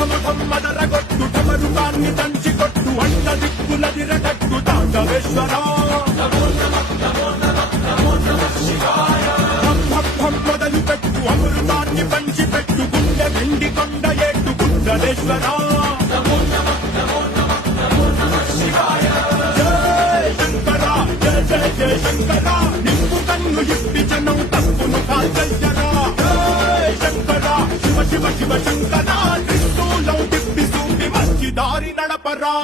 మదరగొట్టు టమరుకాన్ని దంచి కొట్టు అంట దిక్కులదిరగట్టు తాండవేశ్వరా మొదలు పెట్టు అమృతాన్ని పంచి పెట్టు గుండె వెండి కొండ ఏట్టు గుండలేశ్వరా జయ శంకర జయ జయ జయ శంకర నిప్పు కన్ను ఇప్పి జనం తప్పును కాల్చయ్యరా జయ శంకర శివ శివ శివ శంకర త్రిశూలం తిప్పి చూపి మంచి దారి నడపరా